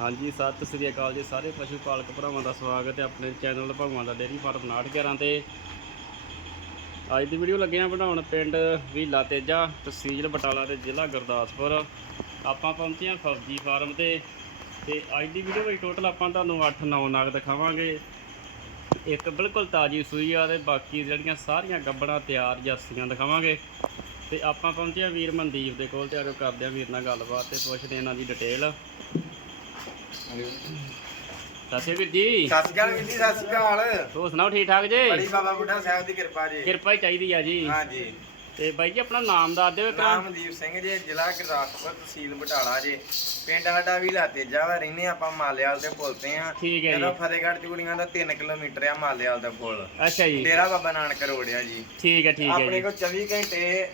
ਹਾਂਜੀ, ਸਤਿ ਸ੍ਰੀ ਅਕਾਲ ਜੀ ਸਾਰੇ ਪਸ਼ੂ ਪਾਲਕ ਭਰਾਵਾਂ ਦਾ ਸਵਾਗਤ ਹੈ ਆਪਣੇ ਚੈਨਲ ਭਗਵਾਨ ਦਾ ਡੇਅਰੀ ਫਾਰਮ 5911 ਤੇ। ਅੱਜ ਦੀ ਵੀਡੀਓ ਲੱਗੇ ਆ ਬਣਾਉਣ ਪਿੰਡ ਵੀਲਾ ਤੇਜਾ ਤਹਿਸੀਲ ਬਟਾਲਾ ਤੇ ਜ਼ਿਲ੍ਹਾ ਗੁਰਦਾਸਪੁਰ। ਆਪਾਂ ਪਹੁੰਚੇ ਹਾਂ ਸਬਜ਼ੀ ਫਾਰਮ ਤੇ ਤੇ ਅੱਜ ਦੀ ਵੀਡੀਓ ਵਿੱਚ ਟੋਟਲ ਆਪਾਂ ਤੁਹਾਨੂੰ 8-9 ਨਾਗ ਦਿਖਾਵਾਂਗੇ। ਇੱਕ ਬਿਲਕੁਲ ਤਾਜੀ ਸੂਈ ਆ ਤੇ ਬਾਕੀ ਜਿਹੜੀਆਂ ਸਾਰੀਆਂ ਗੱਬੜਾਂ ਤਿਆਰ ਜਾਸੀਆਂ ਦਿਖਾਵਾਂਗੇ। ਤੇ ਆਪਾਂ ਪਹੁੰਚੇ ਆ ਵੀਰ ਮਨਦੀਪ ਦੇ ਕੋਲ, ਤੇ ਆਜੋ ਕਰਦੇ ਆ ਵੀਰ ਨਾਲ ਗੱਲਬਾਤ ਤੇ ਪੁੱਛਦੇ ਇਹਨਾਂ ਦੀ ਡਿਟੇਲ ਸਤਿ ਸ਼੍ਰੀ ਵੀਰ ਜੀ। ਸਤਿ ਸ਼੍ਰੀ ਅਕਾਲ ਵੀਰ ਜੀ ਸਤਿ ਸ਼੍ਰੀ ਅਕਾਲ। ਹੋਰ ਸੁਣਾਓ ਠੀਕ ਠਾਕ ਜੀ? ਬੜੀ ਬਾਬਾ ਬੁੱਢਾ ਸਾਹਿਬ ਦੀ ਕਿਰਪਾ ਜੀ। ਕਿਰਪਾ ਹੀ ਚਾਹੀਦੀ ਆ ਜੀ। ਹਾਂਜੀ। ਤੇ ਬਾਈ ਜੀ ਆਪਣਾ ਨਾਮ ਦੱਸ ਦਿਓ ਇੱਕ ਵਾਰ। ਰਾਮਦੀਪ ਸਿੰਘ ਜੀ ਜ਼ਿਲ੍ਹਾ ਗੁਰਦਾਸਪੁਰ ਤਹਿਸੀਲ ਬਟਾਲਾ ਜੀ। ਪਿੰਡ ਸਾਡਾ ਵੀ ਲਾਤੇਜਾ ਵਾ ਰਹਿੰਦੇ ਆਪਾਂ ਮਾਲੇਵਾਲ ਤੇ ਪੁੱਲਤੇ ਆ ਠੀਕ ਹੈ ਜਦੋਂ ਜੀ ਫਤਿਹਗੜ੍ਹ ਚੂੜੀਆਂ ਦਾ 3 ਕਿਲੋਮੀਟਰ ਆ ਮਾਲੇਵਾਲ ਦਾ ਪੁੱਲ। ਅੱਛਾ ਜੀ। ਡੇਰਾ ਬਾਬਾ ਨਾਨਕ ਰੋਡ ਆ ਜੀ। ਠੀਕ ਹੈ ਠੀਕ ਹੈ ਆਪਣੇ ਜੀ। ਕੋਲ 24 ਘੰਟੇ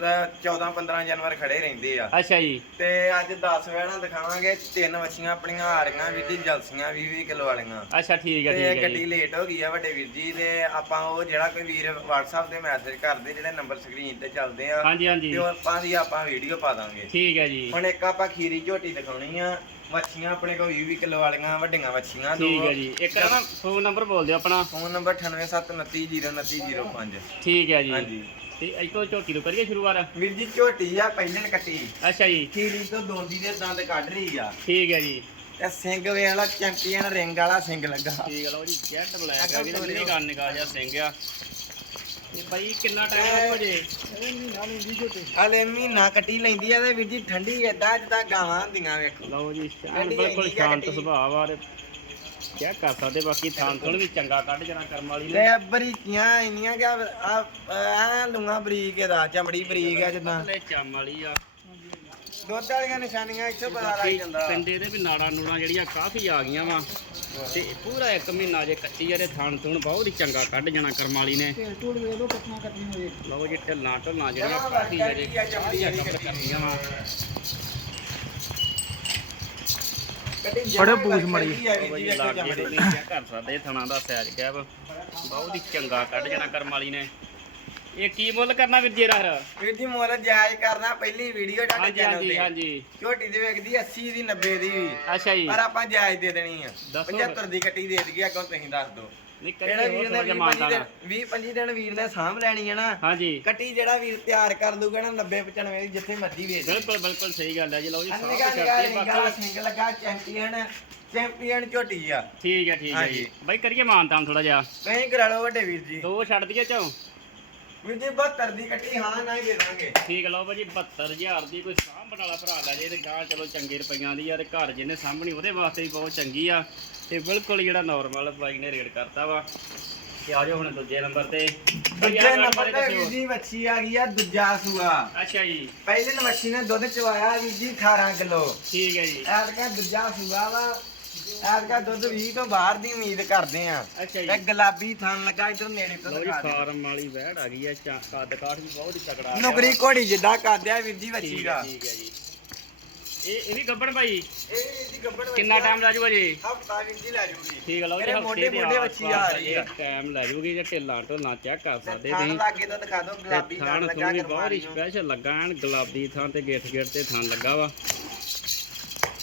14 15 ਜਾਨਵਰ ਖੜੇ ਰਹਿੰਦੇ ਆ। ਅੱਛਾ ਜੀ। ਤੇ ਅੱਜ 10 ਵੈਣਾ ਦਿਖਾਵਾਂਗੇ ਤਿੰਨ ਵੱਛੀਆਂ ਆਪਣੀਆਂ ਆ ਰਹੀਆਂ ਵੀਰ ਜੀ ਜਲਸੀਆਂ 20 20 ਕਿਲੋ ਵਾਲੀਆਂ। ਅੱਛਾ ਠੀਕ ਹੈ ਤੇ ਠੀਕ ਹੈ ਗੱਡੀ ਜੀ ਲੇਟ ਹੋ ਗਈ ਆ ਵੱਡੇ ਵੀਰ ਜੀ ਤੇ ਆਪਾਂ ਉਹ ਜਿਹੜਾ ਕੋਈ ਵੀਰ WhatsApp ਤੇ ਮੈਸੇਜ ਕਰਦੇ ਜਿਹੜੇ ਨੰਬਰ ਸਕਰੀਨ ਤੇ ਚੱਲਦੇ ਆ ਹਾਂਜੀ ਹਾਂਜੀ। ਤੇ ਉਹ ਆਪਾਂ ਦੀ ਆਪਾਂ ਵੀਡੀਓ ਪਾ ਦਾਂਗੇ। ਠੀਕ ਹੈ ਜੀ। ਹੁਣ ਇੱਕ ਆਪਾਂ ਖੀਰੀ ਝੋਟੀ ਦਿਖਾਉਣੀ ਆ ਵੱਛੀਆਂ ਆਪਣੇ ਕੋਲ 20 20 ਕਿਲੋ ਵਾਲੀਆਂ ਵੱਡੀਆਂ ਵੱਛੀਆਂ ਠੀਕ ਹੈ ਜੀ। ਇੱਕ ਨਾ ਫੋਨ ਨੰਬਰ ਬੋਲ ਦਿਓ ਆਪਣਾ। ਫੋਨ ਨੰਬਰ 9879302905 ਠੀਕ ਹੈ ਜੀ। ਹਾਂਜੀ। ਤੇ ਇੱਥੋਂ ਝੋਟੀ ਤੋਂ ਕਰੀਏ ਸ਼ੁਰੂਆਤ? ਵੀਰ ਜੀ ਝੋਟੀ ਆ ਪਹਿਲਣ ਕੱਟੀ। ਅੱਛਾ ਜੀ। ਖੀਰੀ ਤੋਂ ਦੋਂਦੀ ਦੇ ਦੰਦ ਕੱਢ ਰਹੀ ਆ। ਠੀਕ ਹੈ ਜੀ। ਤੇ ਸਿੰਘ ਵੇ ਵਾਲਾ ਚੈਂਪੀਅਨ ਰਿੰਗ ਵਾਲਾ ਸਿੰਘ ਲੱਗਾ। ਠੀਕ ਹੈ ਲਓ ਜੀ ਜੈਟ ਬਲੈਕ ਆ ਵੀ ਨਹੀਂ ਕਰਨ ਨਿਕਾ ਜਾ ਸਿੰਘ ਆ। ਤੇ ਬਾਈ ਕਿੰਨਾ ਟਾਈਮ ਲੱਗੋ ਜੇ ਹਲੇ ਮਹੀਨਾ ਕੱਟੀ ਲੈਂਦੀ ਆ ਤੇ ਵੀਰ ਜੀ ਠੰਡੀ ਏਦਾਂ ਜਿੱਦਾਂ ਗਾਵਾਂ ਹੁੰਦੀਆਂ ਵੇਖੋ। ਲਓ ਜੀ ਬਿਲਕੁਲ ਸ਼ਾਂਤ। ਸੁਭਾਅ ਆ ਤੇ ਕਿਆ ਕਰ ਸਕਦੇ? ਬਾਕੀ ਥਾਂ ਥੋੜ ਵੀ ਚੰਗਾ ਕੱਢ ਜਣਾ ਕਰਮ ਵਾਲੀ ਨੇ। ਤੇ ਬਰੀਕੀਆਂ ਇੰਨੀਆਂ ਕਿ ਆ ਆ ਲੂਣਾ ਬਰੀਕ ਇਹਦਾ ਚਮੜੀ ਬਰੀਕ ਆ ਜਿੱਦਾਂ। ਲੈ ਚੰਮ ਵਾਲੀ ਆ। ਦੁੱਧ ਵਾਲੀਆਂ ਨਿਸ਼ਾਨੀਆਂ ਇੱਥੋਂ ਪਤਾ ਲੱਗ ਜਾਂਦਾ। ਪਿੰਡੇ ਦੇ ਵੀ ਨਾੜਾਂ ਨੂੜਾਂ ਜਿਹੜੀਆਂ ਕਾਫੀ ਆ ਗਈਆਂ ਵਾ। ਤੇ ਪੂਰਾ ਇੱਕ ਮਹੀਨਾ ਜੇ ਕੱਚੀ ਆ ਤੇ ਥਾਣ ਥੁਣ ਬਹੁਤ ਹੀ ਚੰਗਾ ਕੱਢ ਜਣਾ ਕਰਮ ਵਾਲੀ ਨੇ। ਲਓ ਜੀ ਢਿੱਲਾਂ ਢੁੱਲਾਂ ਜਿਹੜੀਆਂ ਕਾਫੀ ਜਿਹੜੇ ਕਰਦੀਆਂ ਵਾ। ਬੜੇ ਪੂਛ ਮੜੀ। ਲਓ ਜੀ ਲਾਗੇ ਦੇ ਵੀ ਕਿਆ ਕਰ ਸਕਦੇ ਥਣਾ ਦਾ ਸੈਜ ਕੈਬ। ਬਹੁਤ ਹੀ ਚੰਗਾ ਕੱਢ ਜਣਾ ਕਰਮ ਵਾਲੀ ਨੇ। ਇਹ ਕੀ ਮੁੱਲ ਕਰਨਾ ਵੀਰ ਜੀ ਰਾ ਵੀਰ ਜੀ ਮੁੱਲ ਜਾਇਜ਼ ਕਰਨਾ ਪਹਿਲੀ ਵੀਡੀਓ ਤੁਹਾਡੇ ਹਾਂਜੀ ਚੈਨਲ ਹਾਂਜੀ ਤੇ। ਹਾਂਜੀ। ਝੋਟੀ ਦੇ ਵੇਖਦੀ 80 ਦੀ 90 ਦੀ ਵੀ। ਅੱਛਾ ਜੀ। ਪਰ ਆਪਾਂ ਜਾਇਜ਼ ਦੇ ਦੇਣੀ ਆ। ਦੱਸੋ 75 ਦੀ ਕੱਟੀ ਦੇ ਦਈਏ ਅੱਗੋਂ ਤੁਸੀਂ ਦੱਸ ਦਿਓ। ਨਹੀਂ ਕਰੀ ਵੀਰ ਹੋਰ ਨੇ ਥੋੜਾ 20 ਮਾਨਤਾ 25 ਦਿਨ 20 25 ਦਿਨ ਵੀਰ ਨੇ ਸਾਂਭ ਲੈਣੀ ਹੈ ਨਾ। ਹਾਂਜੀ। ਕੱਟੀ ਜਿਹੜਾ ਵੀਰ ਤਿਆਰ ਕਰ ਦੂਗਾ ਨਾ 90 95 ਦੀ ਜਿੱਥੇ ਮਰਜ਼ੀ ਵੇਚ। ਬਿਲਕੁਲ ਬਿਲਕੁਲ ਸਹੀ ਗੱਲ ਹੈ ਜੀ ਲਓ ਜੀ ਬਾਕੀ ਸਿੰਘ ਲੱਗਾ ਚੈਂਪੀਅਨ ਚੈਂਪੀਅਨ ਝੋਟੀ ਆ। ਠੀਕ ਹੈ ਠੀਕ ਹੈ ਜੀ। ਬਾਈ ਕਰੀਏ ਮਾਨਤਾਨ ਥੋੜਾ ਜਿਹਾ। ਕਹੀਂ ਕਰਾ ਲਓ ਵੱਡੇ ਵੀਰ ਜੀ। ਦੋ ਛੱਡ ਦਈਏ ਚੋਂ। ਵੀਰ ਜੀ 72 ਦੀ ਕੱਟੀ ਹਾਂ ਨਾ ਹੀ ਦੇ ਦਾਂਗੇ। ਠੀਕ ਲਓ ਭਾਜੀ 72000 ਦੀ ਕੋਈ ਸਾਂਭਣ ਵਾਲਾ ਭਰਾ ਲੈ ਜੇ ਤੇ ਗਾਂ ਚਲੋ ਚੰਗੇ ਰੁਪਈਆਂ ਦੀ ਆ ਤੇ ਘਰ ਜਿਹਨੇ ਸਾਂਭਣੀ ਉਹਦੇ ਵਾਸਤੇ ਵੀ ਬਹੁਤ ਚੰਗੀ ਆ। ਤੇ ਬਿਲਕੁਲ ਜਿਹੜਾ ਨਾਰਮਲ ਬਾਈ ਨੇ ਰੇਟ ਕਰਤਾ ਵਾ। ਤੇ ਆ ਜਾਓ ਹੁਣ ਦੂਜੇ ਨੰਬਰ ਤੇ। ਦੂਜੇ ਨੰਬਰ ਬਾਰੇ ਤੇ ਵੀਰ। ਜੀ ਵੱਛੀ ਆ ਗਈ ਆ ਦੂਜਾ ਸੂਆ। ਅੱਛਾ ਜੀ। ਪਹਿਲੇ ਵੱਛੀ ਨੇ ਦੁੱਧ ਚਵਾਇਆ ਵੀਰ ਜੀ 18 ਕਿਲੋ। ਠੀਕ ਹੈ ਜੀ। ਐਤਕਾ ਦੂਜਾ ਸੂਆ ਵਾ ਐਤਕਾ ਦੁੱਧ 20 ਤੋਂ ਬਾਹਰ ਦੀ ਉਮੀਦ ਕਰਦੇ ਆ। ਅੱਛਾ ਤੇ ਜੀ ਗੁਲਾਬੀ ਥਣ ਲੱਗਾ ਇਧਰ ਨੇੜੇ ਤੋਂ ਲਓ ਜੀ ਦਿਖਾ ਦੇ ਫਾਰਮ ਵਾਲੀ ਵਹਿੜ ਆ ਗਈ ਆ ਚਾ- ਕੱਦ ਕਾਠ ਵੀ ਬਹੁਤ ਹੀ ਤਕੜਾ ਆ। ਗਿਆ ਨੁਕਰੀ ਘੋੜੀ ਜਿੱਦਾਂ ਕਰਦਿਆ ਵੀਰ ਜੀ ਵੱਛੀ ਠੀਕ ਦਾ। ਹੈ ਠੀਕ ਹੈ ਜੀ। ਇਹ ਇਹ ਵੀ ਗੱਬਣ ਭਾਈ? ਇਹ ਜੀ ਗੱਬੜ ਕਿੰਨਾ ਟਾਈਮ ਲੱਗ ਜੂਗਾ ਜੀ? ਹਫਤਾ ਵੀਰ ਜੀ ਲੈ ਜੂਗੀ। ਠੀਕ ਹੈ ਲਓ ਜੀ ਮੇਰੇ ਹਫ਼ਤੇ ਮੋਢੇ ਦੇ ਮੋਢੇ ਵੱਛੀ ਆ ਰਹੀ ਆ। ਟਾਈਮ ਲੈ ਜੂਗੀ ਜੇ ਢਿੱਲਾਂ ਢੋਲਾਂ ਚੈੱਕ ਕਰ ਸਕਦੇ ਥਣ ਤੁਸੀਂ। ਲਾਗੇ ਤੋਂ ਦਿਖਾ ਗੁਲਾਬੀ ਤੇ ਥਣ ਥਾਣ ਲੱਗਾ ਥੋੜੀ ਬਹੁਤ ਹੀ। ਕਰਮਾਰੀ ਸਪੈਸ਼ਲ ਲੱਗਾ ਐਨ ਗੁਲਾਬੀ ਥਾਂ ਤੇ ਗਿੱਠ ਗਿੱਠ ਤੇ ਥਾਂ ਲੱਗਾ ਵਾ।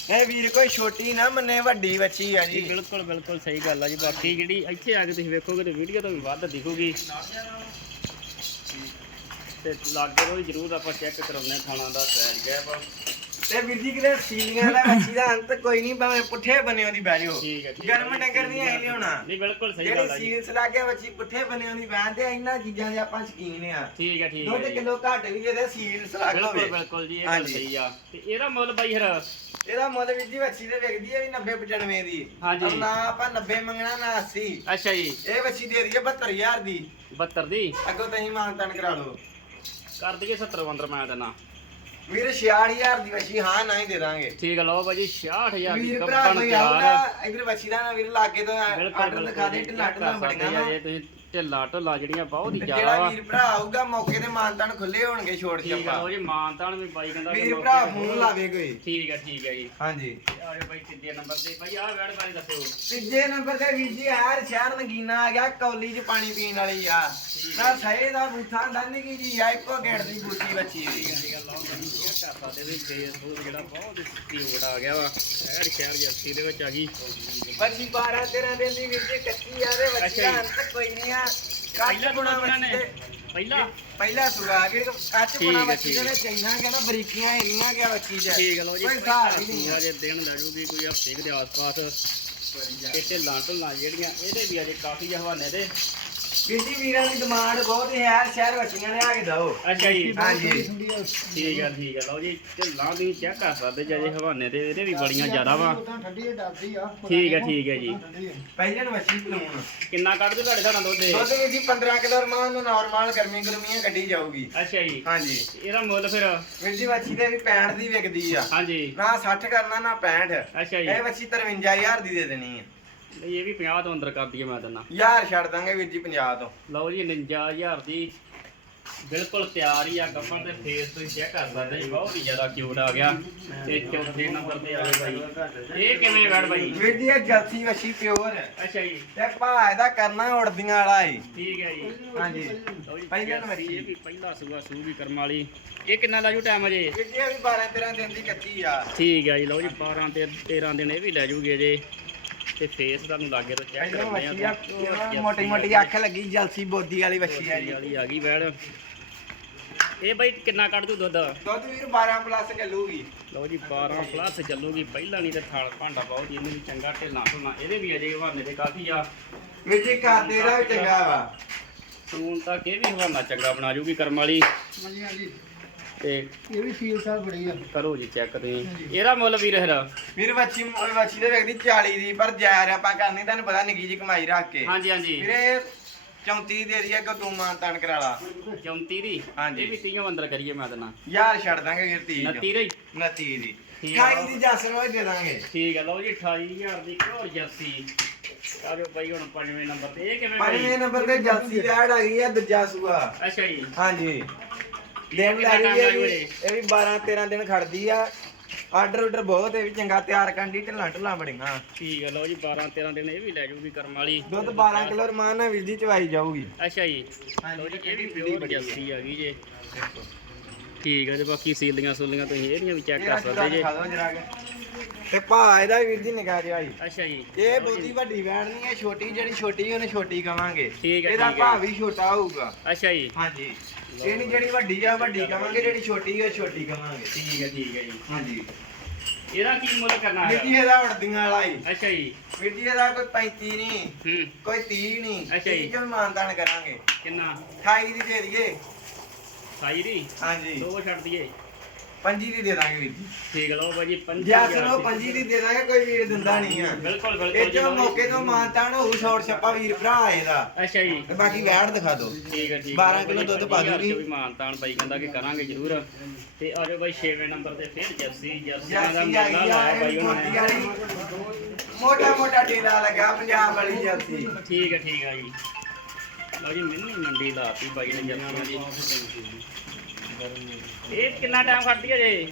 ਇਹ ਵੀਰ ਕੋਈ ਛੋਟੀ ਨਾ, ਮੰਨੇ ਵੱਡੀ ਬੱਚੀ ਆ ਜੀ। ਬਿਲਕੁਲ ਬਿਲਕੁਲ ਸਹੀ ਗੱਲ ਆ ਜੀ। ਬਾਕੀ ਜਿਹੜੀ ਇੱਥੇ ਆ ਕੇ ਤੁਸੀਂ ਵੇਖੋਗੇ ਤੇ ਵੀਡੀਓ ਤੋਂ ਵੀ ਵੱਧ ਦਿਖੂਗੀ। ਤੇ ਲਾਗੇ ਰੋਈ ਜ਼ਰੂਰ ਆਪਾਂ ਚੈੱਕ ਕਰਾਉਂਦੇ ਥਾਣਾ ਦਾ ਸਾਈਜ਼ ਗੈਪ ਤੇ ਵੀਰ ਜੀ ਕਿਤੇ ਸੀਲੀਆਂ ਦਾ ਵੱਛੀ ਦਾ ਅੰਤ ਕੋਈ ਨਹੀਂ ਭਾਵੇਂ ਪੁੱਠੇ ਬਨਿਓ ਦੀ ਬਹਿ ਜਾਓ ਠੀਕ ਹੈ ਠੀਕ ਗਰਮ ਹੈ। ਡੰਗਰ ਨਹੀਂ ਆਈ ਲਿਆਉਣਾ। ਨਹੀਂ ਬਿਲਕੁਲ ਸਹੀ ਗੱਲ ਜਿਹੜੀ ਆ ਜੀ। ਸੀਲਸ ਲਾ ਕੇ ਵੱਛੀ ਪੁੱਠੇ ਬਨਿਓ ਦੀ ਬਹਿਣ ਤੇ ਇਹਨਾਂ ਚੀਜ਼ਾਂ ਦੇ ਆਪਾਂ ਸ਼ਕੀਨ ਆ। ਠੀਕ ਹੈ ਠੀਕ ਹੈ ਦੁੱਧ ਜੀ। ਕਿਲੋ ਘੱਟ ਵੀ ਜਿਹਦੇ ਸੀਲਸ ਲਾ ਕੇ ਬਿਲਕੁਲ ਹੋਵੇ। ਬਿਲਕੁਲ ਜੀ ਇਹ ਗੱਲ ਹਾਂਜੀ। ਸਹੀ ਆ। ਤੇ ਇਹਦਾ ਮੁੱਲ ਬਾਈ ਹਰ ਇਹਦਾ ਮੁੱਲ ਵੀਰ ਜੀ ਵੱਛੀ ਦੇ ਵਿਕਦੀ ਹੈ ਵੀ 90 95 ਦੀ। ਹਾਂਜੀ। ਪਰ ਨਾ ਆਪਾਂ 90 ਮੰਗਣਾ ਨਾ 80 ਅੱਛਾ ਜੀ। ਇਹ ਵੱਛੀ ਦੇ ਦਈਏ 72000 ਦੀ। 72 ਦੀ? ਅੱਗੋਂ ਤੁਸੀਂ ਮਾਨਤਨ ਕਰਾ ਲਓ। ਕਰ ਦਈਏ 70 ਬੰਦਰ ਮੈਂ ਦੇਣਾ ਵੀਰ 66000 ਦੀ ਵੱਛੀ ਹਾਂ ਨਾ ਹੀ ਦੇ ਦਾਂਗੇ। ਠੀਕ ਹੈ ਲਓ ਬਾਜੀ 66000 ਦੀ ਵੀਰ ਭਰਾ ਗੱਬਣ ਕੋਈ ਤਿਆਰ ਆਊਗਾ ਹੈ ਇਧਰ ਵੱਛੀ ਦਾ ਨਾ ਵੀਰ ਲਾਗੇ ਤੋਂ ਬਿਲਕੁਲ ਆਰਡਰ ਦਿਖਾ ਦੇ ਬਿਲਕੁਲ ਢਿੱਲਾ ਢਿੱਲਾ ਕਰ ਸਕਦੇ ਬੜੀਆਂ ਆ ਜੇ ਤੁਸੀਂ ਢਿੱਲਾ ਢੁੱਲਾ ਜਿਹੜੀਆਂ ਬਹੁਤ ਹੀ ਤੇ ਜ਼ਿਆਦਾ ਜਿਹੜਾ ਵਾ। ਵੀਰ ਭਰਾ ਆਊਗਾ ਮੌਕੇ ਤੇ ਮਾਨਤਨ ਖੁੱਲੇ ਹੋਣਗੇ ਛੋੜ ਠੀਕ ਹੈ ਚੱਪਾ ਲਓ ਜੀ ਮਾਨਤਾਨ ਵੀ ਬਾਈ ਕਹਿੰਦਾ ਕਿ ਵੀਰ ਭਰਾ ਤੇ ਫੋਨ ਲਾਵੇ ਕੋਈ। ਠੀਕ ਹੈ ਠੀਕ ਹੈ ਜੀ। ਹਾਂਜੀ। ਆਜੋ ਬਾਈ ਤੀਜੇ ਨੰਬਰ ਤੇ। ਬਾਈ ਆਹ ਵੈੜ ਬਾਰੇ ਦੱਸਿਓ। ਤੀਜੇ ਨੰਬਰ ਤੇ ਵੀਰ ਜੀ ਹਰ ਸ਼ਹਿਰ ਨਗੀਨਾ ਆ ਗਿਆ ਕੌਲੀ 'ਚ ਪਾਣੀ ਪੀਣ ਵਾਲੀ ਆ। ਨਾ ਸਹੀ ਦਾ ਬੂਥਾ ਦੰਨ ਕੀ ਜੀ ਆ ਇੱਕੋ ਗੇੜ ਦੀ ਬੂਟੀ ਬੱਚੀ ਦੀ ਠੀਕ ਹੈ ਲਓ ਜੀ ਇਹ ਕਰ ਸਕਦੇ ਵੀ ਫੇਸਬੁੱਕ ਜਿਹੜਾ ਬਹੁਤ ਕਿਊਟ ਆ ਗਿਆ ਵਾ। ਸ਼ਹਿਰ ਸ਼ਹਿਰ ਜਰਸੀ ਦੇ ਵਿੱਚ ਆ ਗਈ। ਬੱਚੀ 12 13 ਦਿਨ ਦੀ ਵੀਰ ਜੀ ਕੱਚੀ ਆ ਦੇ ਬੱਚੀ ਦਾ ਜੀ। ਅੰਤ ਕੋਈ ਨਹੀਂ ਆ। ਪਹਿਲਾ ਗੁਣਾ ਨੇ। ਪਹਿਲਾ। ਪਹਿਲਾ ਸੁਗਾ ਕਿ ਠੀਕ ਗੁਣਾ ਹੈ, ਬੱਚੀ ਦੇ ਹੈ। ਇੰਨਾ ਕਹਿੰਦਾ ਬਰੀਕੀਆਂ ਇੰਨੀਆਂ ਗਿਆ ਬੱਚੀ ਦੇ ਠੀਕ ਹੈ ਲਓ ਜੀ ਕੋਈ ਹਿਸਾਬ ਹੀ ਨਹੀਂ ਆ। ਜੇ ਦਿਨ ਲੈ ਜੂਗੀ ਕੋਈ ਹਫ਼ਤੇ ਦੇ ਆਸ-ਪਾਸ। ਇਹ ਢਿੱਲਾਂ ਢੁੱਲਾਂ ਜਿਹੜੀਆਂ ਇਹਦੇ ਵੀ ਅਜੇ ਕਾਫੀ ਆ ਹਵਾਨੇ ਦੇ। ਵੀਰ ਜੀ ਵੀਰਾਂ ਦੀ ਡਿਮਾਂਡ ਬਹੁਤ ਹੈ ਸ਼ਹਿਰ ਬੱਚੀਆਂ ਲਿਆ ਕੇ ਦਓ। ਅੱਛਾ ਜੀ। ਹਾਂਜੀ। ਠੀਕ ਹੈ ਠੀਕ ਹੈ ਲਓ ਜੀ ਢਿੱਲਾਂ ਦੀ ਚੈੱਕ ਕਰ ਸਕਦੇ ਜੇ ਅਜੇ ਹਵਾਨੇ ਤੇ ਇਹਦੇ ਵੀ ਬੜੀਆਂ ਜ਼ਿਆਦਾ ਵਾ। ਠੰਡੀ ਡਰਦੀ ਆ ਠੀਕ ਹੈ ਠੀਕ ਹੈ ਜੀ ਪਹਿਲਣ ਵੱਛੀ ਪਲੂਣ ਕਿੰਨਾ ਕੱਢ ਦੂ ਤੁਹਾਡੇ ਸਾਡਾ ਦੁੱਧ? ਦੁੱਧ ਵੀ ਜੀ 15 ਕਿਲੋ ਰਮਾਨ ਨੂੰ ਨਾਰਮਲ ਗਰਮੀ ਗਰਮੀਆਂ ਕੱਢੀ ਜਾਊਗੀ। ਅੱਛਾ ਜੀ। ਹਾਂਜੀ। ਇਹਦਾ ਮੁੱਲ ਫਿਰ? ਵੀਰ ਜੀ ਦੇ ਵੀ 65 ਦੀ ਵਿਕਦੀ ਆ। ਹਾਂਜੀ। ਨਾ 60 ਕਰਨਾ ਨਾ 65 ਅੱਛਾ ਜੀ। ਇਹ ਵੱਛੀ 53000 ਦੀ ਦੇ ਦੇਣੀ ਆ। ਨਹੀਂ ਇਹ ਵੀ 50 ਤੋਂ ਅੰਦਰ ਕਰ ਦਈਏ ਮੈਂ ਦਿੰਦਾ। ਯਾਰ ਛੱਡ ਦਾਂਗੇ ਵੀਰ ਜੀ 50 ਤੋਂ। ਲਓ ਜੀ 59000 ਦੀ ਬਿਲਕੁਲ ਤਿਆਰ ਹੀ ਆ ਗੱਪਣ ਦੇ ਫੇਸ ਤੋਂ ਚੈੱਕ ਕਰ ਸਕਦੇ ਜੀ ਬਹੁਤ ਹੀ ਜ਼ਿਆਦਾ ਕਿਊਟ ਆ ਗਿਆ। ਤੇ ਚੌਥੇ ਨੰਬਰ ਤੇ ਆ ਗਏ ਬਾਈ ਇਹ ਕਿਵੇਂ ਬੈਠ ਬਾਈ ਵੀਰ ਜੀ ਇਹ ਜਲਸੀ ਵੱਛੀ ਪਿਓਰ ਹੈ। ਅੱਛਾ ਜੀ। ਤੇ ਭਾ ਇਹਦਾ ਕਰਨਾ ਉੜਦੀਆਂ ਵਾਲਾ ਏ। ਠੀਕ ਹੈ ਜੀ। ਹਾਂਜੀ। ਜੀ ਪਹਿਲਾਂ ਜਰਸੀ ਨੰਬਰ ਇਹ ਵੀ ਪਹਿਲਾ ਸੂਆ ਸੂ ਵੀ ਕਰਮ ਵਾਲੀ। ਇਹ ਕਿੰਨਾ ਲਾਜੂ ਟਾਈਮ ਅਜੇ ਵੀਰ ਜੀ ਇਹ ਵੀ 12 13 ਦਿਨ ਦੀ ਕੱਚੀ ਆ। ਠੀਕ ਹੈ ਜੀ ਲਓ ਜੀ 12 ਤੇ 13 ਦਿਨ ਇਹ ਵੀ ਲੈ ਜੂਗੇ ਜੇ ਤੇ ਫੇਸ ਤੁਹਾਨੂੰ ਲਾਗੇ ਤੋਂ ਚੈੱਕ ਕਰਦੇ ਆ ਮੋਟੀ ਮੋਟੀ ਅੱਖ ਲੱਗੀ ਜਲਸੀ ਬੋਦੀ ਵਾਲੀ ਵੱਛੀ ਆ ਜੀ। ਵਾਲੀ ਆ ਗਈ ਬੈੜ ਇਹ ਬਾਈ ਕਿੰਨਾ ਕੱਢ ਦੂ ਦੁੱਧ? ਦੁੱਧ ਵੀਰ 12 ਪਲੱਸ ਚੱਲੂਗੀ। ਲਓ ਜੀ 12 ਪਲੱਸ ਚੱਲੂਗੀ। ਪਹਿਲਾਂ ਨਹੀਂ ਤੇ ਥਾਲ ਭਾਂਡਾ ਬਹੁਤ ਜੀ ਇਹਨੂੰ ਵੀ ਚੰਗਾ ਢਿੱਲਾ ਢੁੱਲਾ ਇਹਦੇ ਵੀ ਅਜੇ ਹਵਾਨੇ ਦੇ ਕਾਫੀ ਆ। ਵੀਰ ਜੀ ਘਰ ਦੇ ਦਾ ਵੀ ਚੰਗਾ ਵਾ। ਸੂਨ ਤੱਕ ਇਹ ਵੀ ਹਵਾਨਾ ਚੰਗਾ ਬਣਾ ਜੂਗੀ ਕਰਮ ਵਾਲੀ। ਹਾਂਜੀ ਹਾਂਜੀ। ਤੇ ਇਹ ਵੀ ਫੀਲ ਸਾਹਿਬ ਬੜੀ ਆ। ਕਰੋ ਜੀ ਚੈੱਕ ਤੁਸੀਂ। ਇਹਦਾ ਮੁੱਲ ਵੀਰ ਹਰਾ ਵੀਰ ਵੱਛੀ ਵੱਛੀ ਦੇ ਵੇਖਦੀ 40 ਦੀ ਪਰ ਜਾਇਰ ਆਪਾਂ ਕਰਨੀ ਤੁਹਾਨੂੰ ਪਤਾ ਨਿੱਕੀ ਜੀ ਕਮਾਈ ਰੱਖ ਕੇ। ਹਾਂਜੀ ਹਾਂਜੀ। ਵੀਰੇ 34 ਦੇ ਦੀ ਅੱਗੋਂ ਤੂੰ ਮਾਨ ਤਣ ਕਰਾ ਲਾ। 34 ਦੀ? ਹਾਂਜੀ। ਇਹ ਵੀ 30 ਅੰਦਰ ਕਰੀਏ ਮੈਂ ਦੇਣਾ ਯਾਰ ਛੱਡ ਦਾਂਗੇ ਵੀਰ 30 29 ਦੀ 29 ਦੀ। ਠੀਕ ਆ। 28 ਦੀ ਜੱਸ ਨੂੰ ਹੀ ਦੇ ਦਾਂਗੇ। ਠੀਕ ਹੈ ਲਓ ਜੀ 28000 ਦੀ ਘੋਰ ਜਰਸੀ ਆ ਜਾਓ ਬਾਈ ਹੁਣ ਪੰਜਵੇਂ ਨੰਬਰ ਤੇ। ਇਹ ਕਿਵੇਂ ਪੰਜਵੇਂ ਬਾਈ ਨੰਬਰ ਤੇ ਜਲਸੀ ਐਡ ਆ ਗਈ ਆ ਦੂਜਾ ਸੂਆ। ਅੱਛਾ ਜੀ। ਹਾਂਜੀ। ਦਿਨ ਲੱਗ time ਗਈ ਆ ਲੱਗੂ ਜੀ। ਇਹ ਵੀ 12 13 ਦਿਨ ਖੜਦੀ ਆ। ਆਰਡਰ ਆਰਡਰ ਬਹੁਤ ਇਹ ਵੀ ਚੰਗਾ ਤਿਆਰ ਕਰਨ ਦੀ ਢਿੱਲਾਂ ਢਿੱਲਾਂ ਬੜੀਆਂ। ਠੀਕ ਹੈ ਲਓ ਜੀ 12 13 ਦਿਨ ਇਹ ਵੀ ਲੈ ਜੂਗੀ ਕਰਮ ਵਾਲੀ। ਦੁੱਧ 12 ਕਿਲੋ ਰਮਾਨ ਨਾਲ ਵੀਰ ਜੀ ਚਵਾਈ ਜਾਊਗੀ। ਅੱਛਾ ਜੀ। ਲਓ ਜੀ ਇਹ ਵੀ ਪਿਓਰ ਜਰਸੀ ਆ ਗਈ ਜੇ। ਠੀਕ ਹੈ ਤੇ ਬਾਕੀ ਸੀਲੀਆਂ ਸੂਲੀਆਂ ਤੁਸੀਂ ਇਹਦੀਆਂ ਵੀ ਚੈੱਕ ਕਰ ਸਕਦੇ ਜੇ। ਤੇ ਭਾ ਇਹਦਾ ਵੀਰ ਜੀ ਨਿਕਾ ਜਿਹਾ ਜੀ ਅੱਛਾ ਜੀ। ਇਹ ਬਹੁਤੀ ਵੱਡੀ ਵੈਣ ਨਹੀਂ ਹੈ ਛੋਟੀ ਜਿਹੜੀ ਛੋਟੀ ਉਹਨੇ ਛੋਟੀ ਕਵਾਂਗੇ। ਠੀਕ ਹੈ, ਇਹਦਾ ਹੈ। ਭਾ ਵੀ ਛੋਟਾ ਹੋਊਗਾ। ਅੱਛਾ ਜੀ। ਹਾਂਜੀ। ਇਹ ਨਹੀਂ ਜਿਹੜੀ ਵੱਡੀ ਆ ਵੱਡੀ ਕਵਾਂਗੇ ਜਿਹੜੀ ਛੋਟੀ ਆ ਛੋਟੀ ਕਵਾਂਗੇ। ਠੀਕ ਹੈ ਠੀਕ ਹੈ ਜੀ। ਹਾਂਜੀ। ਇਹਦਾ ਕੀ ਮੁੱਲ ਕਰਨਾ ਵੀਰ ਜੀ ਹੈ ਇਹਦਾ ਉੜਦੀਆਂ ਵਾਲਾ ਹੀ। ਅੱਛਾ ਜੀ। ਵੀਰ ਜੀ ਇਹਦਾ ਕੋਈ 35 ਨਹੀਂ ਹੂੰ। ਕੋਈ 30 ਨਹੀਂ। ਅੱਛਾ ਜੀ। 30 ਚੋਂ ਵੀ ਮਾਨਦਾਨ ਕਰਾਂਗੇ। ਕਿੰਨਾ? 28 ਦੀ ਦੇ ਦਈਏ। ਸਾਈ ਦੀ? ਹਾਂਜੀ। ਦੋ ਛੱਡ ਦਈਏ। ਪੰਜੀ ਦੀ ਦੇ ਦਾਂਗੇ ਵੀਰ ਜੀ। ਠੀਕ ਲਓ ਬਾਈ ਜੀ ਪੰਜ ਜੇ ਅਸਲੋਂ ਪੰਜੀ ਦੀ ਦੇ ਦਾਂਗੇ ਕੋਈ ਵੀਰ ਦਿੰਦਾ ਨਹੀਂ ਆ। ਬਿਲਕੁਲ ਇਹ ਬਿਲਕੁਲ ਜੀ ਲਓ ਜੀ। ਮੌਕੇ ਤੋਂ ਮਾਨਤਾਨ ਹੋਊ ਸ਼ੌਟ ਛੱਪਾ ਵੀਰ ਭਰਾ ਇਹਦਾ। ਅੱਛਾ ਜੀ। ਤੇ ਬਾਕੀ ਵੈੜ ਦਿਖਾ ਦਿਓ। ਠੀਕ ਹੈ ਠੀਕ 12 ਕਿਲੋ ਦੁੱਧ ਪਾ ਦੂਗੀ। ਵੀ ਮਾਨਤਾਨ ਬਾਈ ਕਹਿੰਦਾ ਕਿ ਕਰਾਂਗੇ ਜ਼ਰੂਰ। ਤੇ ਆ ਜਾਓ ਬਾਈ 6ਵੇਂ ਨੰਬਰ ਤੇ ਫਿਰ ਜਰਸੀ ਜਰਸੀਆਂ ਦਾ ਮੇਲਾ ਲਾਇਆ ਬਾਈ ਇਹ ਉਹਨਾਂ ਮੋਟੀ ਨੇ ਮੋਟਾ ਮੋਟਾ ਡੇਰਾ ਲੱਗਾ ਪੰਜਾਬ ਵਾਲੀ ਜਰਸੀ ਠੀਕ ਹੈ ਠੀਕ ਹੈ ਜੀ। ਮਿੰਨੀ ਮੰਡੀ ਲਾਤੀ ਬਾਈ ਨੇ ਜਰਸੀਆਂ ਦੀ। ਇਹ ਕਿੰਨਾ ਟਾਈਮ ਖੜਦੀ ਹੈ ਜੇ?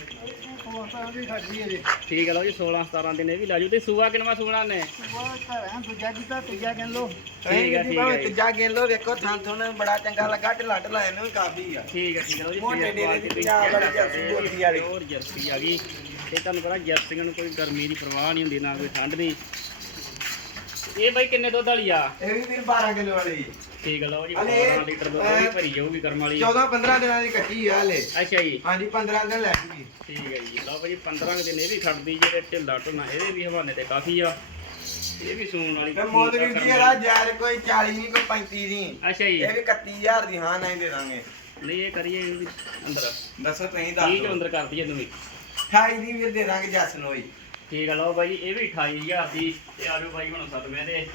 ਕੋਸਾ ਵੀ ਖੜਦੀ ਹੈ ਜੀ ਠੀਕ ਹੈ ਲਓ ਜੀ 16 17 ਦਿਨ ਇਹ ਵੀ ਲਾਜੂ ਤੇ ਸੂਆ ਕਿਨਵਾ ਸੂਣਾ ਨੇ? ਉਹ ਘਰ ਹੈ ਦੂਜਾ ਜੀ ਤਾਂ ਤੀਜਾ ਕਹਿ ਲੋ ਠੀਕ ਹੈ, ਠੀਕ ਹੈ ਜੀ। ਤੀਜਾ ਗੇਲੋ ਵੇਖੋ ਥਾਂ ਥੋਂ ਬੜਾ ਚੰਗਾ ਲੱਗਾ ਢਿੱਲਾ ਢਿੱਲਾ ਇਹਨੂੰ ਵੀ ਕਾਫੀ ਆ ਠੀਕ ਹੈ ਠੀਕ ਹੈ ਲਓ ਜੀ ਮੋਟੇ ਫੇਰ ਡੇਰੇ ਕੁਆਲਿਟੀ ਦੀ ਤੁਸੀਂ ਪੰਜਾਬ ਵਾਲੀ check ਜਰਸੀ, ਕਰਦੇ ਬੋਤੀ ਵਾਲੀ। ਪਿਓਰ ਜਰਸੀ ਆ ਗਈ। ਤੇ ਤੁਹਾਨੂੰ ਪਤਾ ਜਰਸੀਆਂ ਨੂੰ ਕੋਈ ਗਰਮੀ ਦੀ ਪਰਵਾਹ ਨਹੀਂ ਹੁੰਦੀ ਨਾ ਕੋਈ ਠੰਡ ਦੀ। ਇਹ ਬਾਈ ਕਿੰਨੇ ਦੁੱਧ ਵਾਲੀ ਆ? ਇਹ ਵੀ ਵੀਰ 12 ਕਿਲੋ ਵਾਲੀ। ਠੀਕ ਲਓ ਜੀ ਹਲੇ 12 ਲੀਟਰ ਦੁੱਧ ਵੀ ਭਰੀ ਜਾਊਗੀ ਕਰਮ ਵਾਲੀ। 14 15 ਦਿਨਾਂ ਦੀ ਕੱਟੀ ਆ ਹਲੇ ਅੱਛਾ ਜੀ। ਹਾਂਜੀ 15 ਦਿਨ ਲੈ ਜੂਗੀ। ਠੀਕ ਹੈ ਜੀ। ਲਓ ਭਾਜੀ 15 ਕੁ ਦਿਨ ਇਹ ਵੀ ਖੜਦੀ ਜਿਹੜੇ ਢਿੱਲਾ ਢੁੱਲਾ ਇਹਦੇ ਵੀ ਹਵਾਨੇ ਤੇ ਕਾਫੀ ਆ। ਇਹ ਵੀ ਸੂਣ ਵਾਲੀ ਤੇ ਮੋਦ ਵੀਰ ਜੀ ਇਹਦਾ ਯਾਰ ਕੋਈ 40 ਨਹੀਂ ਕੋਈ 35 ਨਹੀਂ। ਅੱਛਾ ਜੀ। ਇਹ ਵੀ 31000 ਦੀ ਹਾਂ ਨਹੀਂ ਦੇ ਦਾਂਗੇ। ਨਹੀਂ ਇਹ ਕਰੀਏ ਇਹ ਵੀ ਅੰਦਰ। ਦੱਸੋ ਤੁਸੀਂ 30 ਦੱਸ ਚੋਂ ਅੰਦਰ ਕਰ ਦਈਏ ਵੀ। 28 ਦੀ ਵੀਰ ਦੇ ਦਾਂਗੇ ਜੱਸ ਨੂੰ ਹੀ ਠੀਕ ਹੈ ਲਓ ਭਾਈ ਇਹ ਵੀ 28000 ਦੀ। ਤੇ ਆ ਜਾਓ ਭਾਈ ਹੁਣ ਸਤਵੇਂ ਦੇ।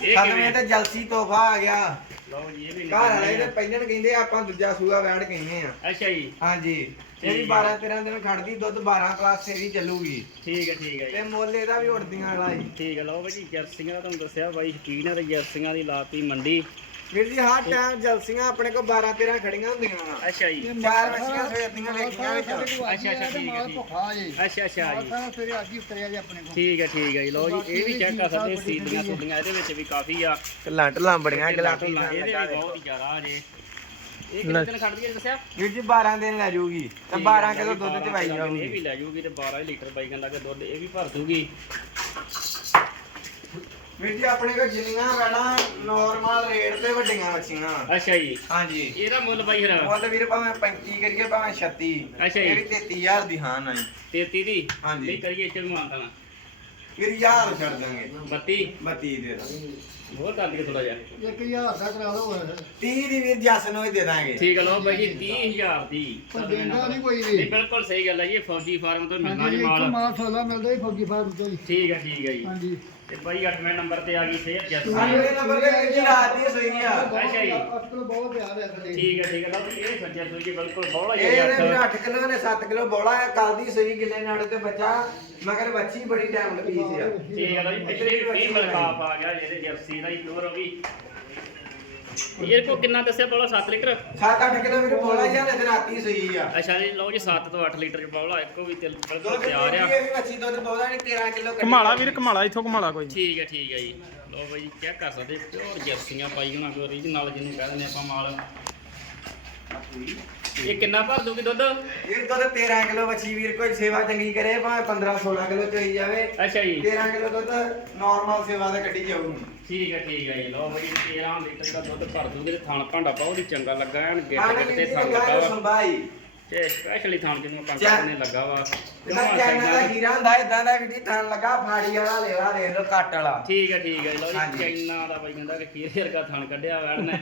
ਕਿਵੇਂ? ਤੇ ਜਲਸੀ ਤੋਹਫਾ ਆ ਗਿਆ। ਲਓ ਜੀ ਇਹ ਵੀ ਘਰ ਵਾਲੇ ਆ। ਪਹਿਲਣ ਕਹਿੰਦੇ ਆਪਾਂ ਦੂਜਾ ਸੂਆ ਵੈਣ ਕਹਿੰਦੇ ਆ। ਅੱਛਾ ਜੀ। ਹਾਂਜੀ। ਇਹ ਵੀ ਠੀਕ 12 ਆ। 13 ਦਿਨ ਖੜਦੀ ਦੁੱਧ 12 ਪਲੱਸ ਇਹ ਵੀ ਚੱਲੂਗੀ। ਠੀਕ ਹੈ ਠੀਕ ਹੈ ਤੇ ਜੀ। ਮੁੱਲ ਇਹਦਾ ਵੀ ਉੜਦੀਆਂ ਵਾਲਾ ਹੀ ਠੀਕ ਹੈ ਲਓ ਭਾਈ ਜਰਸੀਆਂ ਦਾ ਤੁਹਾਨੂੰ ਦੱਸਿਆ ਬਾਈ ਸ਼ਕੀਨ ਹੈ ਤੇ ਜਰਸੀਆਂ ਦੀ ਲਾਤੀ ਮੰਡੀ। ਵੀਰ ਜੀ ਹਰ ਟਾਈਮ ਜਲਸੀਆਂ ਆਪਣੇ ਕੋਲ 12 13 ਖੜੀਆਂ ਹੁੰਦੀਆਂ ਵਾ। ਅੱਛਾ ਜੀ। ਚਾਰ ਮੱਛੀਆਂ ਸਵੇਰ ਦੀਆਂ ਵੇਖੀਆਂ ਵਿੱਚ ਅੱਛਾ, ਅੱਛਾ, ਠੀਕ ਹੈ, ਠੀਕ। ਭੁੱਖਾ ਜੀ ਅੱਛਾ ਅੱਛਾ ਜੀ। ਮਾਲ ਸਵੇਰੇ ਅੱਜ ਹੀ ਉਤਰਿਆ ਜੀ ਆਪਣੇ ਕੋਲ। ਠੀਕ ਹੈ ਠੀਕ ਹੈ ਜੀ। ਲਓ ਜੀ ਇਹ ਵੀ ਚੈੱਕ ਕਰ ਸਕਦੇ ਸੀਲੀਆਂ ਸੂਲੀਆਂ ਇਹਦੇ ਵਿੱਚ ਵੀ ਕਾਫੀ ਆ। ਢਿੱਲਾਂ ਢਿੱਲਾਂ ਬੜੀਆਂ ਗਲਾਪੀ ਢੁੱਲਾਂ ਇਹਦੇ ਵੀ ਬਹੁਤ ਹੀ ਜ਼ਿਆਦਾ ਆ ਜੇ। ਇਹ ਕਿੰਨੇ ਦਿਨ ਖੜਦੀ ਹੈ ਦੱਸਿਆ? ਵੀਰ ਜੀ 12 ਦਿਨ ਲੈ ਜਾਊਗੀ ਤੇ 12 ਕਿਲੋ ਦੁੱਧ ਚ ਪਾਈ ਇਹ ਜਾਊਗੀ। ਵੀ ਲੈ ਜਾਊਗੀ ਤੇ 12 ਲੀਟਰ ਬਾਈ ਕਹਿੰਦਾ ਕਿ ਦੁੱਧ ਇਹ ਵੀ ਭਰ ਦੂਗੀ। ਵੀਰ ਜੀ ਆਪਣੇ ਕੋਲ ਜਿੰਨੀਆਂ ਰਹਿਣਾ ਨਾਰਮਲ ਰੇਟ ਤੇ ਵੱਡੀਆਂ ਮੱਛੀਆਂ। ਅੱਛਾ ਜੀ। ਹਾਂਜੀ। ਇਹਦਾ ਮੁੱਲ ਬਾਈ ਹਰਾ ਮੁੱਲ ਵੀਰ ਭਾਵੇਂ 35 ਕਰੀਏ ਭਾਵੇਂ 36 ਅੱਛਾ ਜੀ। ਇਹ ਵੀ 33000 ਦੀ ਹਾਂ ਨਹੀਂ 33 ਦੀ? ਹਾਂਜੀ। ਨਹੀਂ ਕਰੀਏ ਇੱਥੇ ਨਾ ਵੀਰ ਯਾਰ ਛੱਡ ਦਾਂਗੇ। 32 32 ਦੇ ਦਾਂਗੇ। ਹੋਰ ਕਰ ਥੋੜਾ ਜਿਹਾ। ਇੱਕ ਹਜ਼ਾਰ ਦਾ ਕਰਾ ਲਓ 30 ਦੀ ਵੀਰ ਜੱਸ ਨੂੰ ਹੀ ਦੇ ਦਾਂਗੇ। ਠੀਕ ਹੈ ਲਓ ਬਾਈ ਜੀ 30000 ਦੀ। ਦੇਂਦਾ ਨਹੀਂ ਕੋਈ ਨਹੀਂ ਵੀ ਬਿਲਕੁਲ ਸਹੀ ਗੱਲ ਹੈ ਜੀ ਫੌਜੀ ਫਾਰਮ ਤੋਂ ਮਿਲਣਾ ਹਾਂਜੀ ਜੀ ਮਾਲ। ਮਾਲ ਸੋਲਾ ਮਿਲਦਾ ਹੀ ਫੌਜੀ ਫਾਰਮ ਤੋਂ ਹੀ। ਠੀਕ ਹੈ ਠੀਕ ਹੈ ਜੀ। ਹਾਂਜੀ। ਤੇ ਬਾਈ 8ਵੇਂ ਨੰਬਰ ਤੇ ਆ ਗਈ ਫੇਰ ਜੱਸੀ। ਅਗਲੇ ਨੰਬਰ ਤੇ ਜੀ ਰਾਤ ਦੀ ਸੋਈ ਆ। ਅੱਛਾ ਜੀ। ਅਸਲ ਬਹੁਤ ਪਿਆਰ ਹੈ ਥੱਲੇ ਠੀਕ ਹੈ ਠੀਕ ਹੈ ਲਓ ਇਹ ਸੱਜਿਆ ਸੂਈ ਜੀ ਬਿਲਕੁਲ ਬੋਲਾ ਇਹ ਜੀ ਵੀਰ ਅੱਠ 8 ਕਿਲੋ ਨੇ 7 ਕਿਲੋ ਬੋਲਾ ਹੈ ਕੱਲ ਦੀ ਸੋਈ ਗਿੱਲੇ ਨਾੜੇ ਤੇ ਬੱਚਾ। ਮਗਰ ਬੱਚੀ ਬੜੀ ਟਾਈਮ ਲੱਗੀ ਸੀ ਆ ਠੀਕ ਹੈ ਲਓ ਜੀ ਪਿਛਲੇ ਵੀ ਮਲਕਾਫ ਆ ਗਿਆ ਜਿਹਦੇ ਜਰਸੀ ਦਾ ਹੀ ਪਿਓਰ ਹੋ ਗਈ। ਇਹ ਕੋ ਕਿੰਨਾ ਦੱਸਿਆ ਬੋਲਾ 7 ਲੀਟਰ? 7-8 ਕਿਲੋ ਬੋਲਾ ਹੀ ਆ ਤੇ ਰਾਤੀ ਸੋਈ ਆ। ਅੱਛਾ ਜੀ ਲਓ ਜੀ 7 ਤੋਂ 8 ਲੀਟਰ ਚ ਬੋਲਾ ਇੱਕੋ ਵੀ ਤਿਲ ਬਿਲਕੁਲ ਤਿਆਰ ਆ। ਇਹ ਵੀ ਦੁੱਧ ਬੋਲਾ ਨਹੀਂ 13 ਕਿਲੋ ਕਮਾਲਾ ਵੀਰ ਕਮਾਲਾ ਇੱਥੋਂ ਕਮਾਲਾ ਕੋਈ। ਠੀਕ ਹੈ ਠੀਕ ਹੈ ਜੀ। ਲਓ ਬਾਈ ਚੈੱਕ ਕਰ ਸਕਦੇ ਪਿਓਰ ਜਰਸੀਆਂ ਪਾਈ ਉਹਨਾਂ ਕੋਲ ਰੀਜਨਲ ਜਿਹਨੂੰ ਕਹਿ ਦਿੰਦੇ ਆਪਾਂ ਮਾਲ। ਇਹ ਕਿੰਨਾ ਭਰ ਦੂਗੀ ਦੁੱਧ? ਵੀਰ ਦੁੱਧ 13 ਕਿਲੋ ਬੱਚੀ ਵੀਰ ਕੋਈ ਸੇਵਾ ਚੰਗੀ ਕਰੇ ਭਾਵੇਂ 15-16 ਕਿਲੋ ਚੋਈ ਜਾਵੇ। ਅੱਛਾ ਜੀ। 13 ਕਿਲੋ ਦੁੱਧ ਨਾਰਮਲ ਸੇਵਾ ਦਾ ਕੱਢੀ ਜਾਊਗੀ। ਠੀਕ ਹੈ ਠੀਕ ਹੈ ਜੀ। ਲਓ ਬਾਈ 13 ਲੀਟਰ ਦਾ ਦੁੱਧ ਭਰ ਦੂਗੇ ਤੇ ਥਣ ਭਾਂਡਾ ਬਹੁਤ ਹੀ ਚੰਗਾ ਲੱਗਾ ਐਨ ਗਿੱਟ ਗਿੱਟ ਤੇ ਥਣ ਲੱਗਾ ਵਾ ਸੰਭਾਈ ਤੇ ਸਪੈਸ਼ਲੀ ਥਣ ਜਿਹਨੂੰ ਆਪਾਂ ਕਹਿੰਦੇ ਲੱਗਾ ਵਾ। ਇਹਦਾ ਚੈਨਾ ਦਾ ਹੀਰਾ ਹੁੰਦਾ ਇਦਾਂ ਦਾ ਵੀ ਥਣ ਲੱਗਾ ਫਾੜੀ ਵਾਲਾ ਲੇਵਾ ਦੇਖ ਲਓ ਕੱਟ ਵਾਲਾ। ਠੀਕ ਹੈ ਠੀਕ ਹੈ ਲਓ ਜੀ। ਚਾਈਨਾ ਦਾ ਬਾਈ ਕਹਿੰਦਾ ਕਿ ਖੀਰੇ ਵਰਗਾ ਥਣ ਕੱਢਿਆ ਵੜ ਨੇ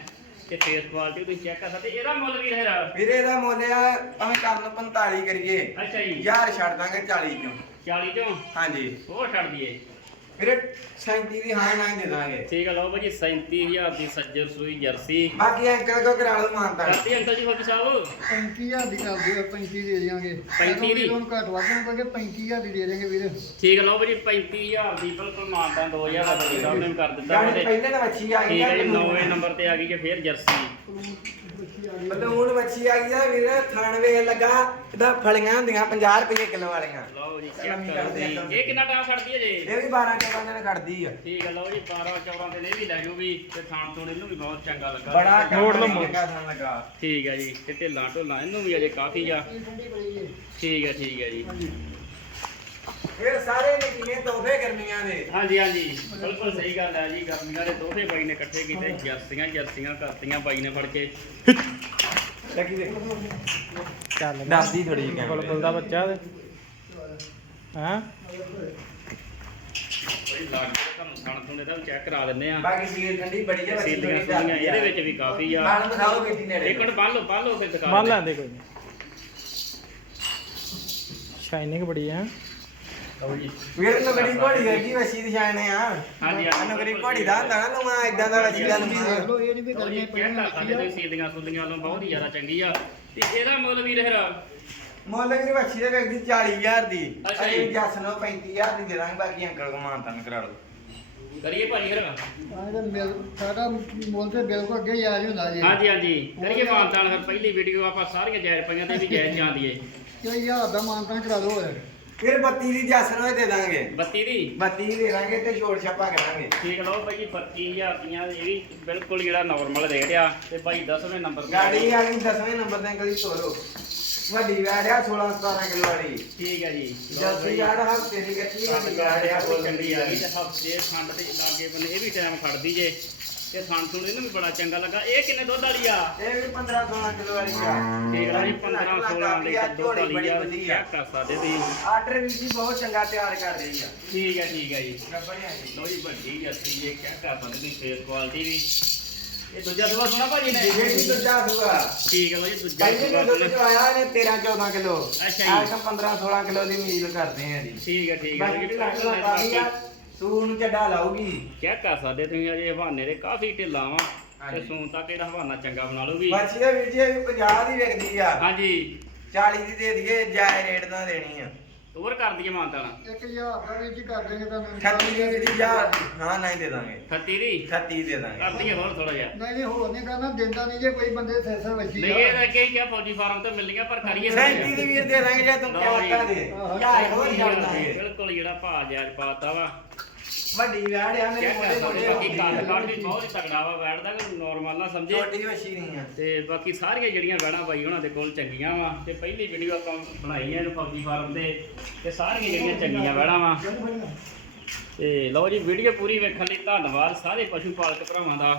ਤੇ ਫੇਸ ਕੁਆਲਿਟੀ ਤੁਸੀਂ ਚੈੱਕ ਕਰ ਸਕਦੇ। ਇਹਦਾ ਮੁੱਲ ਵੀ ਰਹੇਗਾ ਵੀਰੇ ਦਾ ਮੁੱਲ ਆ ਭਾਵੇਂ ਕਰਨ 45 ਕਰੀਏ। ਅੱਛਾ ਜੀ। ਯਾਰ ਛੱਡ ਦਾਂਗੇ 40 ਚੋਂ। 40 ਚੋਂ? ਹਾਂਜੀ। ਹੋਰ ਛੱਡ ਦਈਏ। ਵੀਰੇ 37 ਦੀ ਹਾਂ ਨਾ ਹੀ ਦੇ ਦਾਂਗੇ। ਠੀਕ ਹੈ ਲਓ ਬਾਈ ਜੀ 37000 ਦੀ ਸੱਜਰ ਸੂਈ ਜਰਸੀ। ਬਾਕੀ ਅੰਕਲ ਕੋ ਕਰਾ ਲਓ ਮਾਨਤਾ ਕਰਦੀ ਅੰਕਲ ਜੀ ਫੌਜੀ ਸਾਹਿਬ? 35000 ਦੀ ਕਰ ਦਿਓ 35 ਦੇ ਦਿਆਂਗੇ 35 ਦੀ? ਹੁਣ ਘੱਟ ਵੱਧ ਨੂੰ ਕਰਕੇ 35000 ਦੀ ਦੇ ਦੇਣਗੇ ਵੀਰ। ਠੀਕ ਹੈ ਲਓ ਬਾਈ ਜੀ 35000 ਦੀ ਬਿਲਕੁਲ ਮਾਨਤਾ 2000 ਦਾ ਫੌਜੀ ਸਾਹਿਬ ਨੇ ਵੀ ਕਰ ਦਿੱਤਾ ਗਾੜੀ ਉਹਦੇ ਪਹਿਲੇ ਤਾਂ ਮੱਛੀ ਆ ਗਈ ਠੀਕ ਹੈ ਜੀ 9ਵੇਂ ਨੰਬਰ ਤੇ ਆ ਗਈ ਜੇ ਫੇਰ ਜਰਸੀ। ਬਲੂਨ ਮੱਛੀ ਆ ਗਈ ਆ ਵੀਰ ਥਣ ਵੇਖ ਲੱਗਾ ਇਹਦਾ ਫਲੀਆਂ ਹੁੰਦੀਆਂ 50 ਰੁਪਏ ਕਿਲੋ ਵਾਲੀਆਂ। ਲਓ ਜੀ ਚੈੱਕ ਕਰੋ ਜੀ ਇਹ ਕਿੰਨਾ ਟਾਈਮ ਛੱਡਦੀ ਹੈ ਜੀ? ਇਹ ਵੀ 12 14 ਦਿਨ ਕੱਢਦੀ ਆ। ਠੀਕ ਹੈ ਲਓ ਜੀ 12 14 ਦਿਨ ਇਹ ਵੀ ਲੈ ਤੇ ਥਾਣ ਇਹਨੂੰ ਵੀ ਬਹੁਤ ਚੰਗਾ ਲੱਗਾ। ਬੜਾ ਥਣ ਲੱਗਾ। ਠੀਕ ਹੈ ਜੀ ਤੇ ਢਿੱਲਾਂ ਢੋਲਾਂ ਇਹਨੂੰ ਵੀ ਅਜੇ ਕਾਫੀ ਆ। ਠੀਕ ਹੈ ਠੀਕ ਹੈ ਜੀ। ਇਹ ਸਾਰੇ ਨਕੀਨੇ ਤੋਹਫੇ ਗਰਮੀਆਂ ਦੇ ਹਾਂਜੀ ਹਾਂਜੀ। ਬਿਲਕੁਲ ਸਹੀ ਗੱਲ ਹੈ ਜੀ। ਗਰਮੀਆਂ ਦੇ ਦੋਹੇ ਬਾਈ ਨੇ ਇਕੱਠੇ ਕੀਤੇ ਜਰਸੀਆਂ ਜਰਸੀਆਂ ਕਰਤੀਆਂ ਬਾਈ ਨੇ ਫੜ ਕੇ। ਲੱਗੀ ਦੇ। ਚੱਲ ਦੱਸਦੀ ਥੋੜੀ ਜਿਹੀ ਬੁਲਬੁਲ ਦਾ ਬੱਚਾ ਤੇ। ਹਾਂ? ਬਈ ਲੱਗ ਗਿਆ ਤੁਹਾਨੂੰ ਚੈੱਕ ਕਰਾ ਦਿੰਦੇ ਆ ਬਾਕੀ ਸੀਲ ਠੰਡੀ ਬੜੀ ਸੀਲੀਆਂ ਸੁਲੀਆਂ ਇਹਦੇ ਵਿੱਚ ਵੀ ਕਾਫੀ ਆ। ਨਾਲ ਦਿਖਾਓ ਬੇਟੀ ਨੇੜੇ ਇੱਕ ਮਿੰਟ ਬੰਨ ਲਓ ਬੰਨ ਲਓ ਫਿਰ ਮੰਨ। ਲੈਂਦੇ ਕੋਈ ਨਹੀਂ ਸ਼ਾਈਨਿੰਗ ਬੜੀ ਵੀਰ ਨਗਰੀ ਘੋੜੀ ਵਰਗੀ ਵਸੀ ਦੀ ਸ਼ਾਨ ਆ? ਹਾਂਜੀ ਆ ਨਗਰੀ ਘੋੜੀ ਦਾ ਹੁੰਦਾ ਨਾ ਲੂਆ ਇਦਾਂ ਦਾ ਵਸੀ ਦੇਖ ਲਓ ਇਹ ਨਹੀਂ ਵੀ ਲਓ ਜੀ ਗਰਮੀ ਚੈੱਕ ਕਰ ਸਕਦੇ ਤੁਸੀਂ ਸੀਲੀਆਂ ਵੱਲੋਂ ਬਹੁਤ ਹੀ ਜ਼ਿਆਦਾ ਚੰਗੀ ਆ। ਤੇ ਇਹਦਾ ਮੁੱਲ ਵੀ ਰਹਿਰਾ ਮੁੱਲ ਵੀਰ ਵਸੀ ਦੇ ਵੇਖਦੀ 40000 ਦੀ। ਅੱਛਾ ਅਸੀਂ ਜੀ। ਜੱਸ ਨੂੰ 35000 ਦੀ ਦੇ ਦਾਂਗੇ ਬਾਕੀ ਅੰਕਲ ਕੋ ਮਾਨ ਤਨ ਕਰਾ ਲਓ। ਕਰੀਏ ਭਾਜੀ ਫਿਰ? ਆਹ ਮਿਲ ਸਾਡਾ ਮੁੱਲ ਤੇ ਬਿਲਕੁਲ ਅੱਗੇ ਹੀ ਆ ਜਾਂਦਾ ਜੀ। ਹਾਂਜੀ ਹਾਂਜੀ। ਕਰੀਏ ਮਾਨਤਾਨ ਫਿਰ ਪਹਿਲੀ ਵੀਡੀਓ ਆਪਾਂ ਸਾਰੀਆਂ ਜਾਇਜ਼ ਪਈਆਂ ਤੇ ਵੀ ਜਾਇਜ਼ ਜਾਂਦੀ ਏ। ਕਿ ਹਜ਼ਾਰ ਦਾ ਮਾਨਤਾ ਕਰਾ ਦਿਓ ਹੋਰ। ਫਿਰ 32 ਦੀ ਜੱਸ ਨੂੰ ਹੀ ਦੇ ਦਾਂਗੇ। 32 ਦੀ? 32 ਦੀ ਦਾਂਗੇ ਤੇ ਛੋੜ ਛਾਪਾ ਕਰਾਂਗੇ। ਠੀਕ ਲਓ ਭਾਈ ਜੀ 25000 ਦੀਆਂ ਇਹ ਵੀ ਬਿਲਕੁਲ ਜਿਹੜਾ ਨਾਰਮਲ ਰੇਟ ਆ। ਤੇ ਭਾਈ 10ਵੇਂ ਨੰਬਰ ਤੇ ਗਾੜੀ ਆ ਗਈ 10ਵੇਂ ਨੰਬਰ ਤੇ ਅੰਕਲ ਜੀ ਤੋਰੋ। ਵੱਡੀ ਵੈੜ ਆ 16 17 ਕਿਲੋ ਵਾਲੀ। ਠੀਕ ਹੈ ਜੀ। ਜਲਦੀ ਯਾਰ ਹਫ਼ਤੇ ਦੀ ਕੱਚੀ ਵੈੜ ਆ ਕੋਈ ਚੰਗੀ ਆ ਗਈ ਤੇ ਹਫ਼ਤੇ ਖੰਡ ਦੇ ਲਾਗੇ ਬੰਨੇ ਇਹ ਵੀ ਟਾਈਮ ਖੜਦੀ ਜੇ। ਤੇ ਥਣ ਥੁਣ ਇਹਨੂੰ ਵੀ ਬੜਾ ਚੰਗਾ ਲੱਗਾ। ਇਹ ਕਿੰਨੇ ਦੁੱਧ ਵਾਲੀ ਆ? ਇਹ ਵੀ 15 16 ਕਿਲੋ ਵਾਲੀ ਆ। ਠੀਕ ਹੈ ਜੀ 15 16 ਲੀਟਰ ਦੁੱਧ ਵਾਲੀ ਆ ਚੈੱਕ ਕਰ ਸਕਦੇ ਤੁਸੀਂ। ਆਰਡਰ ਵੀ ਜੀ ਬਹੁਤ ਚੰਗਾ ਤਿਆਰ ਕਰ ਰਹੀ ਆ। ਠੀਕ ਹੈ ਠੀਕ ਹੈ ਜੀ। ਲੋ ਜੀ। ਵੱਡੀ ਜੱਸੀ ਇਹ ਚੈੱਕ ਕਰ ਤੁਸੀਂ ਫੇਸ ਕੁਆਲਿਟੀ ਵੀ। ਇਹ ਦੂਜਾ ਸੁਣਾ ਭਾਜੀ ਨੇ? ਇਹ ਵੀ ਦੂਜਾ ਦੂਆ ਠੀਕ ਹੈ ਲੋ ਜੀ ਦੂਜਾ ਪਹਿਲੇ ਸੂਆ ਨੂੰ ਦੁੱਧ ਆਇਆ ਇਹਨੇ 13 14 ਕਿਲੋ। ਅੱਛਾ ਜੀ। ਤਾਂ 15 16 ਕਿਲੋ ਦੀ ਮੀਲ ਕਰਦੇ ਆ ਜੀ। ਠੀਕ ਹੈ ਠੀਕ ਹੈ ਸੂਨ ਚੱਡਾ ਲਾਊਗੀ। ਚੈੱਕ ਕਰ ਸਕਦੇ ਤੁਸੀਂ ਅਜੇ ਹਵਾਨੇ ਦੇ ਕਾਫੀ ਢਿੱਲਾਂ ਵਾ ਤੇ ਹਾਂਜੀ। ਸੂਨ ਤੱਕ ਇਹਦਾ ਹਵਾਨਾ ਚੰਗਾ ਬਣਾ ਲੂਗੀ ਬਾਛੀ ਦੇ ਵੀਰ ਜੀ ਇਹ ਵੀ 50 ਦੀ ਵਿਕਦੀ ਆ। ਹਾਂਜੀ। 40 ਦੀ ਦੇ ਦਈਏ ਜਾਇ ਰੇਟ ਨਾਲ ਦੇਣੀ ਆ। ਹੋਰ ਕਰ ਦਈਏ ਮਾਨਤਾਣਾ 1000 ਦਾ ਵੀ ਜੀ ਕਰ ਦੇਣਗੇ ਤੁਹਾਨੂੰ। 38 ਦੀ ਜੀ ਜਾ ਹਾਂ ਨਹੀਂ ਦੇ ਦਾਂਗੇ। 38 ਦੀ? 38 ਦੇ ਦਾਂਗੇ। ਕਰ ਦਈਏ ਹੋਰ ਥੋੜਾ ਜਿਹਾ। ਨਹੀਂ ਨਹੀਂ ਹੋਰ ਨਹੀਂ ਕਰਨਾ ਦਿੰਦਾ ਨਹੀਂ ਜੇ ਕੋਈ ਬੰਦੇ ਸੈਸਾ ਵੱਜੀ ਨਹੀਂ ਇਹ ਤਾਂ ਅੱਗੇ ਹੀ ਕਿਹਾ ਫੌਜੀ ਫਾਰਮ ਤੋਂ ਮਿਲਣੀਆਂ ਪਰ ਕਰੀਏ 37 ਦੀ ਵੀਰ ਦੇ ਦਾਂਗੇ ਜੇ ਤੂੰ ਲਓ ਕਿਆ ਜੀ। ਦੇ। ਯਾਰ ਹੋਰ ਛੱਡ ਦਾਂਗੇ ਬਿਲਕੁਲ ਜਿਹੜਾ ਭਾਅ ਜਾਇਜ਼ ਪਾਤਾ ਵਾ। ਵੱਡੀ ਵੈੜ ਆ ਮੇਰੇ ਮੋਢੇ ਮੋਢੇ ਬਾਕੀ ਕੱਦ ਵੀ ਬਹੁਤ ਹੀ ਤਗੜਾ ਵਾ ਬੈਠਦਾ ਕਿ ਨਾਰਮਲ ਨਾ ਸਮਝੇ? ਛੋਟੀ ਵੱਛੀ ਨਹੀਂ ਆ। ਤੇ ਬਾਕੀ ਸਾਰੀਆਂ ਜਿਹੜੀਆਂ ਵੈੜਾਂ ਬਾਈ ਉਹਨਾਂ ਦੇ ਕੋਲ ਚੰਗੀਆਂ ਵਾ ਤੇ ਪਹਿਲੀ ਵੀਡੀਓ ਆਪਾਂ ਬਣਾਈ ਹੈ ਇਹਨੂੰ ਫੌਜੀ ਫਾਰਮ ਦੇ ਤੇ ਸਾਰੀਆਂ ਜਿਹੜੀਆਂ ਚੰਗੀਆਂ ਵੈੜਾਂ ਵਾ। ਤੇ ਲਓ ਜੀ ਵੀਡੀਓ ਪੂਰੀ ਵੇਖਣ ਲਈ ਧੰਨਵਾਦ ਸਾਰੇ ਪਸ਼ੂ ਪਾਲਕ ਭਰਾਵਾਂ ਦਾ।